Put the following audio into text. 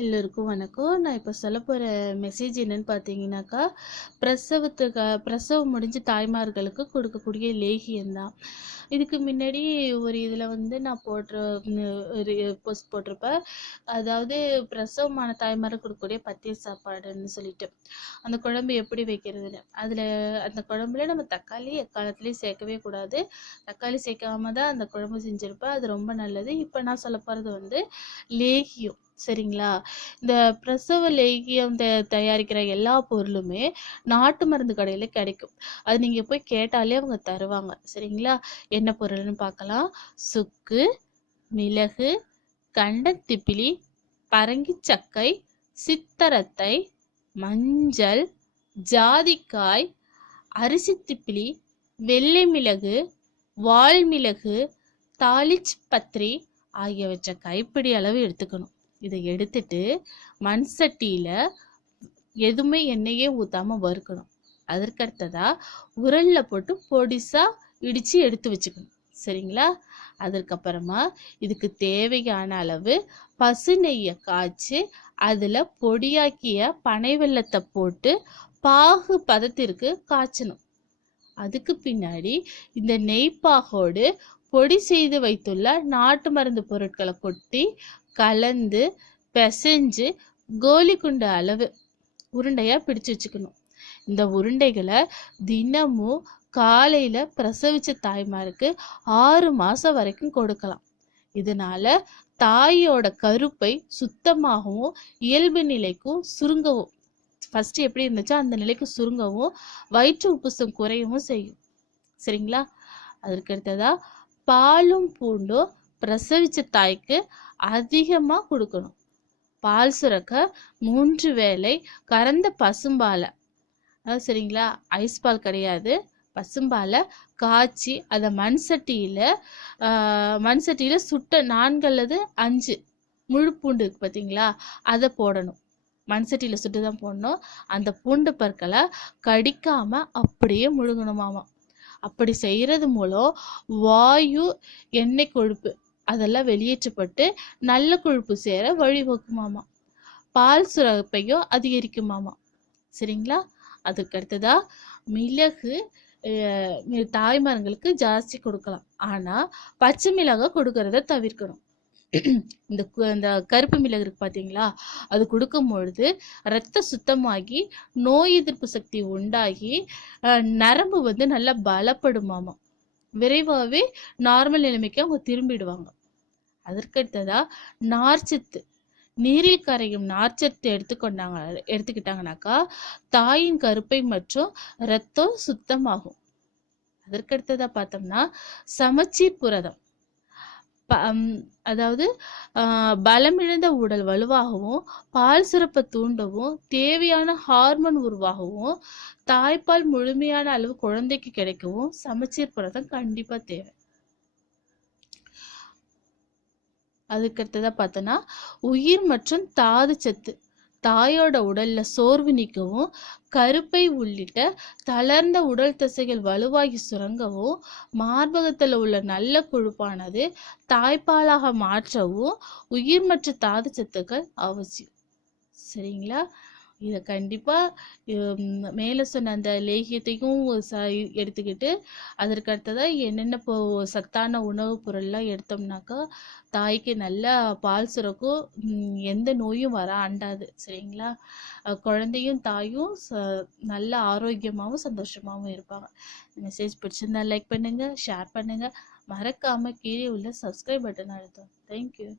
எல்லோருக்கும் வணக்கம். நான் இப்போ சொல்ல போகிற மெசேஜ் என்னன்னு பார்த்தீங்கன்னாக்கா பிரசவத்துக்கு பிரசவம் முடிஞ்ச தாய்மார்களுக்கு கொடுக்கக்கூடிய லேகியம் தான். இதுக்கு முன்னாடி ஒரு இதில் வந்து நான் போடுற ஒரு போஸ்ட் போட்டிருப்பேன். அதாவது பிரசவமான தாய்மார்க்கு கொடுக்கக்கூடிய பத்திய சாப்பாடுன்னு சொல்லிட்டு. அந்த குழம்பு எப்படி வைக்கிறதுன்னு. அதில் அந்த குழம்புல நம்ம தக்காளி எக்காலத்துலேயும் சேர்க்கவே கூடாது. தக்காளி சேர்க்காம தான் அந்த குழம்பு செஞ்சுருப்பேன். அது ரொம்ப நல்லது. இப்போ நான் சொல்ல போகிறது வந்து லேகியம். சரிங்களா? இந்த பிரசவ லேகியம் தயாரிக்கிற எல்லா பொருளுமே நாட்டு மருந்து கடையில் கிடைக்கும். அது நீங்கள் போய் கேட்டாலே அவங்க தருவாங்க. சரிங்களா? என்ன பொருள்னு பார்க்கலாம். சுக்கு மிளகு கண்டத்திப்பிலி பரங்கிச்சக்கை சித்தரத்தை மஞ்சள் ஜாதிக்காய் அரிசி திப்பிலி வெள்ளை மிளகு வால்மிளகு தாளிச் பத்திரி ஆகியவற்றை கைப்பிடி அளவு எடுத்துக்கணும். இதை எடுத்துட்டு மண் சட்டியில் எதுவுமே எண்ணெயே ஊற்றாம வறுக்கணும். அதற்கடுத்ததாக உரல்ல போட்டு பொடிசா இடித்து எடுத்து வச்சுக்கணும். சரிங்களா? அதற்கப்புறமா இதுக்கு தேவையான அளவு பசு நெய்யை காய்ச்சி அதில் பொடியாக்கிய பனை வெல்லத்தை போட்டு பாகு பதத்திற்கு காய்ச்சணும். அதுக்கு பின்னாடி இந்த நெய்ப்பாகோடு பொடி செய்து வைத்துள்ள நாட்டு மருந்து பொருட்களை கொட்டி கலந்து பிசைஞ்சு கோலி குண்டு அளவு உருண்டையாக பிடிச்சு வச்சுக்கணும். இந்த உருண்டைகளை தினமும் காலையில் பிரசவிச்ச தாய்மாருக்கு ஆறு மாதம் வரைக்கும் கொடுக்கலாம். இதனால தாயோட கருப்பை சுத்தமாகவும் இயல்பு நிலைக்கும் சுருங்கவும். ஃபஸ்ட்டு எப்படி இருந்துச்சோ அந்த நிலைக்கு சுருங்கவும் வயிற்று உப்புசம் குறையவும் செய்யும். சரிங்களா? அதற்கு அடுத்ததாக பாலும் பூண்டும் பிரசவிச்ச தாய்க்கு அதிகமாக கொடுக்கணும். பால் சுரக்க மூன்று வேளை கறந்த பசும்பாலை. அதாவது சரிங்களா? ஐஸ் பால் கிடையாது. பசும்பாலை காய்ச்சி அதை மண் சட்டியில் மண் சட்டியில் சுட்ட நான்கு அல்லது அஞ்சு முழு பூண்டு இருக்கு பார்த்தீங்களா அதை போடணும். மண் சட்டியில் சுட்டு தான் போடணும். அந்த பூண்டு பற்களை கடிக்காமல் அப்படியே முழுகணுமாமா. அப்படி செய்கிறது மூலம் வாயு எண்ணெய் கொழுப்பு அதெல்லாம் வெளியேற்றப்பட்டு நல்ல கொழுப்பு சேர வழிவகுமாமா பால் சுரப்பையும் அதிகரிக்குமாமா சரிங்களா? அதுக்கு அடுத்ததா மிளகு தாய்மார்களுக்கு ஜாஸ்தி கொடுக்கலாம். ஆனால் பச்சை மிளகாய் கொடுக்கறத தவிர்க்கணும். இந்த இந்த கருப்பு மிளகு இருக்கு பார்த்தீங்களா அது கொடுக்கும் பொழுது ரத்த சுத்தமாகி நோய் எதிர்ப்பு சக்தி உண்டாகி நரம்பு வந்து நல்லா பலப்படுமாமா. விரைவாகவே நார்மல் நிலைமைக்கு அவங்க திரும்பிடுவாங்க. அதற்கடுத்ததா நார்ச்சத்து. நீரில் கரையும் நார்ச்சத்து எடுத்துக்கொண்டாங்க எடுத்துக்கிட்டாங்கனாக்கா தாயின் கருப்பை மற்றும் இரத்தம் சுத்தமாகும். அதற்கடுத்ததா பார்த்தோம்னா சமச்சீர் புரதம். அதாவது பலமிழந்த உடல் வலுவாகவும் பால் சுரப்பை தூண்டவும் தேவையான ஹார்மோன் உருவாகவும் தாய்ப்பால் முழுமையான அளவு குழந்தைக்கு கிடைக்கவும் சமச்சீர் புரதம் கண்டிப்பாக தேவை. அதுக்கடுத்ததாக பார்த்தோன்னா உயிர் மற்றும் தாது சத்து. தாயோட உடல்ல சோர்வு நீக்கவும் கருப்பை உள்ளிட்ட தளர்ந்த உடல் தசைகள் வலுவாகி சுரங்கவும் மார்பகத்தில் உள்ள நல்ல கொழுப்பானது தாய்ப்பாலாக மாற்றவும் உயிர் மற்றும் தாது சத்துக்கள் அவசியம். சரிங்களா? இதை கண்டிப்பாக மேலே சொன்ன அந்த லேகியத்தையும் ச எடுத்துக்கிட்டு அதற்கு அடுத்ததாக என்னென்ன இப்போ சத்தான உணவுப் பொருள்லாம் எடுத்தோம்னாக்கா தாய்க்கு நல்லா பால் சுரக்கும் எந்த நோயும் வர அண்டாது சரிங்களா? குழந்தையும் தாயும் ச நல்ல ஆரோக்கியமாகவும் சந்தோஷமாகவும் இருப்பாங்க. மெசேஜ் பிடிச்சிருந்தா லைக் பண்ணுங்கள் ஷேர் பண்ணுங்கள் மறக்காமல் கீழே உள்ள சப்ஸ்கிரைப் பட்டன் அழுத்தும் தேங்க்யூ.